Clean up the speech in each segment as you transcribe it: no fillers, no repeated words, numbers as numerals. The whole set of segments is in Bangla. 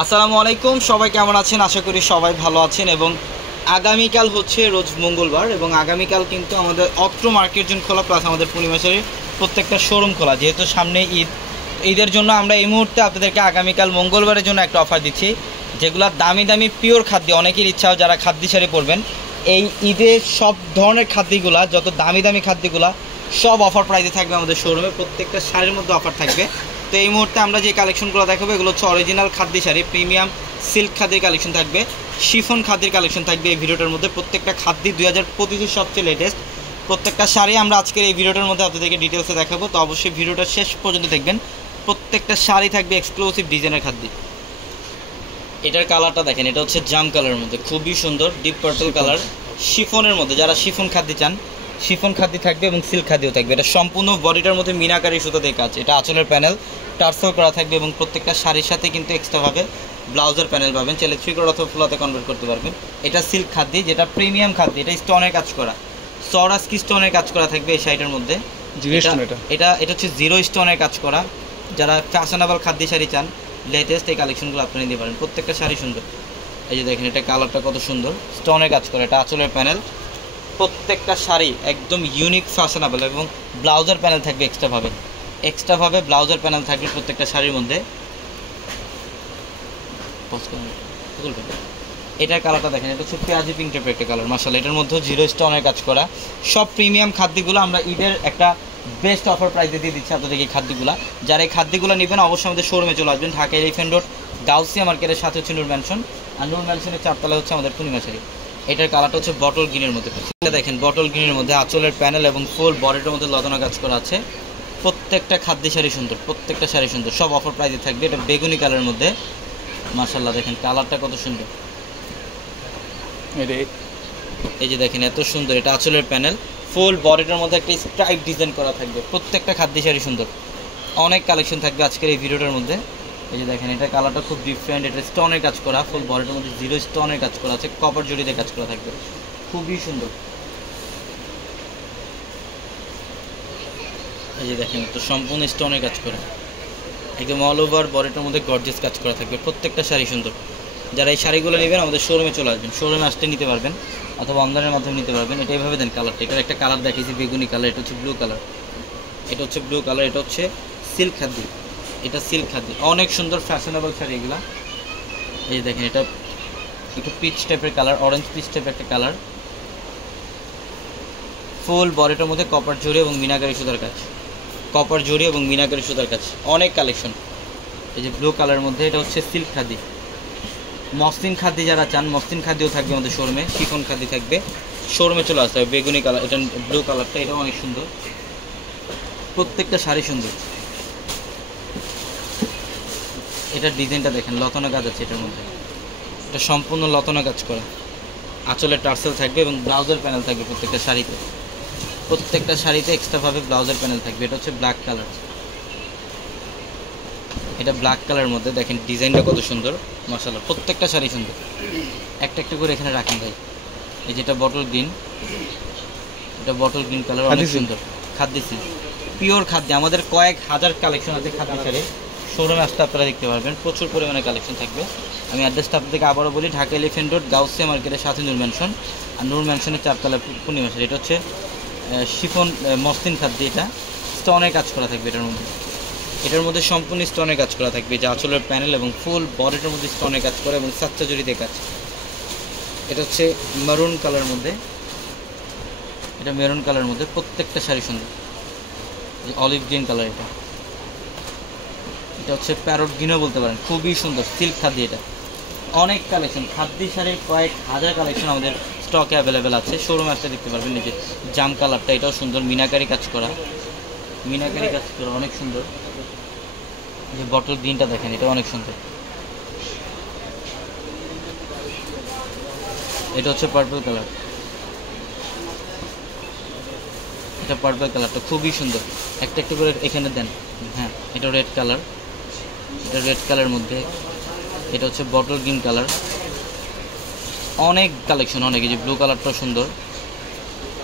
আসসালামু আলাইকুম, সবাই কেমন আছেন? আশা করি সবাই ভালো আছেন। এবং আগামীকাল হচ্ছে রোজ মঙ্গলবার, এবং আগামীকাল কিন্তু আমাদের অত্র মার্কেট জোন খোলা, প্লাস আমাদের পূর্ণিমাশারি প্রত্যেকটা শোরুম খোলা। যেহেতু সামনে ঈদ, ঈদের জন্য আমরা এই মুহূর্তে আপনাদেরকে আগামীকাল মঙ্গলবারের জন্য একটা অফার দিচ্ছি, যেগুলো দামি দামি পিওর খাদ্য। অনেকের ইচ্ছাও যারা খাদ্য শাড়ি পরবেন, এই ঈদে সব ধরনের খাদ্যগুলা, যত দামি দামি খাদ্যগুলা সব অফার প্রাইসে থাকবে আমাদের শোরুমে। প্রত্যেকটা শাড়ির মধ্যে অফার থাকবে। তো এই মুহূর্তে আমরা যে কালেকশনগুলো দেখাবো, এগুলো হচ্ছে অরিজিনাল খাদ্য শাড়ি, প্রিমিয়াম সিল্ক খাদ্যের কালেকশন থাকবে, শিফন খাদ্যের কালেকশন থাকবে এই ভিডিওটার মধ্যে। প্রত্যেকটা খাদ্য 2025-এর সবচেয়ে লেটেস্ট প্রত্যেকটা শাড়ি আমরা আজকের এই ভিডিওটার মধ্যে আপনাদেরকে ডিটেলসে দেখাবো। তো অবশ্যই ভিডিওটা শেষ পর্যন্ত দেখবেন। প্রত্যেকটা শাড়ি থাকবে এক্সক্লুসিভ ডিজাইনের খাদ্য। এটার কালারটা দেখেন, এটা হচ্ছে জাম কালারের মধ্যে, খুবই সুন্দর ডিপ পার্পল কালার, শিফনের মধ্যে। যারা শিফন খাদ্য চান, শিফন খাদ্য থাকবে এবং সিল্ক খাদ্যও থাকবে। এটা সম্পূর্ণ বডিটার মধ্যে মিনাকারি সুতো দিয়ে কাজ। এটা আঁচলের প্যানেল টার্সেল করা থাকবে, এবং প্রত্যেকটা শাড়ির সাথে কিন্তু এক্সট্রাভাবে ব্লাউজের প্যানেল পাবেন। চাইলে থ্রি-কোয়ার্টার অথবা ফুলাতে কনভার্ট করতে পারবেন। এটা সিল্ক খাদ্য, যেটা প্রিমিয়াম খাদ্য। এটা স্টোনের কাজ করা, সরাসকি স্টোনের কাজ করা থাকবে এই শাড়িটার মধ্যে। এটা হচ্ছে জিরো স্টোনের কাজ করা। যারা ফ্যাশনেবল খাদ্য শাড়ি চান, লেটেস্ট এই কালেকশনগুলো আপনি নিতে পারেন। প্রত্যেকটা শাড়ি সুন্দর। এই যে দেখেন, এটা কালারটা কত সুন্দর, স্টোনের কাজ করা। এটা আঁচলের প্যানেল। প্রত্যেকটা শাড়ি একদম ইউনিক ফ্যাশনেবল, এবং ব্লাউজের প্যানেল থাকবে এক্সট্রাভাবে ব্লাউজের প্যানেল থাকবে প্রত্যেকটা শাড়ির মধ্যে। এটার কালারটা দেখেন, এটা হচ্ছে পেঁয়াজি পিঙ্ক টাইপের একটা কালার। মাশাআল্লাহ, এটার মধ্যে জিরো স্টোনের কাজ করা। সব প্রিমিয়াম খাদ্যগুলো আমরা ঈদের একটা বেস্ট অফার প্রাইসে দিয়ে দিচ্ছি আপনাদেরকে এই খাদ্যগুলো। যারা এই খাদ্যগুলো নেবেন অবশ্যই আমাদের শোরুমে চলে আসবেন। ঢাকা এলিফ্যান্ট রোড গাউসিয়া মার্কেটের সাথে হচ্ছে নূর ম্যানশন, আর নূর ম্যানশনের 4তলা হচ্ছে আমাদের পূর্ণিমাশারি। এটার কালারটা হচ্ছে বটল গ্রিনের মধ্যে। দেখেন, বটল গ্রিনের মধ্যে আঁচলের প্যানেল এবং ফুল বডিটার মধ্যে লতানো কাজ করা আছে। প্রত্যেকটা খাদ্য শাড়ি সুন্দর, প্রত্যেকটা শাড়ি সুন্দর, সব অফার প্রাইসে থাকবে। এটা বেগুনি কালারের মধ্যে। মাশাআল্লাহ, দেখেন কালারটা কত সুন্দর। এই যে দেখেন, এত সুন্দর। এটা আঁচলের প্যানেল, ফুল বডিটার মধ্যে একটা স্ট্রাইপ ডিজাইন করা থাকবে। প্রত্যেকটা খাদ্য শাড়ি সুন্দর। অনেক কালেকশন থাকবে আজকের এই ভিডিওটার মধ্যে। এই যে দেখেন, এটা কালারটা খুব ডিফারেন্ট। এটা স্টোনের কাজ করা, ফুল বডিটার মধ্যে জিরো স্টোনের কাজ করা আছে, কপার জড়িতে কাজ করা থাকবে, খুবই সুন্দর। এই যে দেখেন, তো সম্পূর্ণ স্টোনের কাজ করা, একদম অল ওভার বডিটার মধ্যে গর্জিয়াস কাজ করা থাকবে। প্রত্যেকটা শাড়ি সুন্দর। যারা এই শাড়িগুলো নেবেন আমাদের শোরুমে চলে আসবেন। শোরুমে আসতে নিতে পারবেন, অথবা অনলাইনের মাধ্যমে নিতে পারবেন। এটা এইভাবে দেন কালারটা। এটার একটা কালার দেখিয়েছি বেগুনি কালার, এটা হচ্ছে ব্লু কালার। এটা হচ্ছে ব্লু কালার, এটা হচ্ছে সিল্ক খাদ্য। এটা সিল্ক খাদ্য, অনেক সুন্দর ফ্যাশনেবল শাড়ি এগুলা। এই দেখেন, এটা একটু পিচ টাইপের কালার, অরেঞ্জ পিচ টাইপের একটা কালার। ফুল বডিটার মধ্যে কপার জড়ি এবং মিনাকারি সুতার কাজ, কপার জড়ি এবং মিনাকারি সুতার কাজ, অনেক কালেকশন। এই যে ব্লু কালারের মধ্যে, এটা হচ্ছে সিল্ক খাদ্য। মসলিন খাদ্য যারা চান, মসলিন খাদ্যও থাকবে আমাদের শোরুমে। শিফন খাদ্য থাকবে, শোরুমে চলে আসতে হবে। বেগুনি কালার, এটা ব্লু কালারটা, এটাও অনেক সুন্দর। প্রত্যেকটা শাড়ি সুন্দর। এটার ডিজাইনটা দেখেন, লতানো কাজ আছে এটার মধ্যে। এটা সম্পূর্ণ লতানো কাজ করা, আঁচলের টার্সেল থাকবে এবং ব্লাউজের প্যানেল থাকবে প্রত্যেকটা শাড়িতে। প্রত্যেকটা শাড়িতে এক্সট্রাভাবে ব্লাউজের প্যানেল থাকবে। এটা হচ্ছে ব্ল্যাক কালার। এটা ব্ল্যাক কালারের মধ্যে দেখেন ডিজাইনটা কত সুন্দর। মাশাআল্লাহ, প্রত্যেকটা শাড়ি সুন্দর। একটা একটা করে এখানে রাখেন ভাই। এই যেটা বটল গ্রিন, এটা বটল গ্রিন কালার, অনেক সুন্দর। খাদ্য সিল্ক, পিওর খাদ্য। আমাদের কয়েক হাজার কালেকশন আছে খাদ্য শাড়ি। শোরুমে আসতে আপনারা দেখতে পারবেন, প্রচুর পরিমাণে কালেকশন থাকবে। আমি অ্যাড্রেসটা আপনাদেরকে আবারও বলি, ঢাকা এলিফ্যান্ট রোড গাউসিয়া মার্কেটের সাথে নূর ম্যানশন, আর নূর ম্যানশনের 4তলা পূর্ণিমাশারি। এটা হচ্ছে শিফন মসলিন খাদ্য। এটা স্টোনের কাজ করা থাকবে এটার মধ্যে। এটার মধ্যে সম্পূর্ণ স্টোনের কাজ করা থাকবে, যে আঁচলের প্যানেল এবং ফুল বডিটার মধ্যে স্টোনের কাজ করা এবং সাচ্চা জড়িতে কাজ। এটা হচ্ছে মেরুন কালারের মধ্যে, এটা মেরুন কালারের মধ্যে। প্রত্যেকটা শাড়ি সুন্দর। অলিভ গ্রিন কালার, এটা এটা হচ্ছে প্যারট গ্রিনও বলতে পারেন, খুবই সুন্দর সিল্ক খাদ্য। এটা অনেক কালেকশন, খাদ্য শাড়ির কয়েক হাজার কালেকশন আমাদের স্টকে অ্যাভেলেবেল আছে। শোরুমে আসতে দেখতে পারবেন। নিজে জাম কালারটা, এটাও সুন্দর, মিনাকারি কাজ করা, মিনাকারি কাজ করা, অনেক সুন্দর। যে বটল গ্রিনটা দেখেন, এটা অনেক সুন্দর। এটা হচ্ছে পার্পল কালার, এটা পার্পল কালারটা খুবই সুন্দর। একটা একটা করে এখানে দেন। হ্যাঁ, এটা রেড কালার, এটা রেড কালারের মধ্যে। এটা হচ্ছে বটল গ্রিন কালার, অনেক কালেকশন, অনেক। এই যে ব্লু কালারটাও সুন্দর।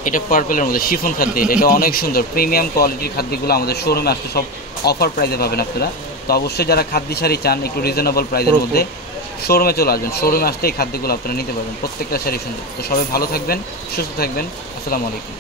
এটা পার্পলের মধ্যে শিফন খাদ্য। এটা অনেক সুন্দর, প্রিমিয়াম কোয়ালিটির খাদ্যগুলো আমাদের শোরুমে আসতে সব অফার প্রাইসে পাবেন আপনারা। তো অবশ্যই যারা খাদ্য শাড়ি চান একটু রিজনেবল প্রাইসের মধ্যে শোরুমে চলে আসবেন, শোরুমে আসতে এই খাদ্যগুলো আপনারা নিতে পারবেন, প্রত্যেকটা শাড়ি সুন্দর। তো সবাই ভালো থাকবেন, সুস্থ থাকবেন, আসসালামু আলাইকুম।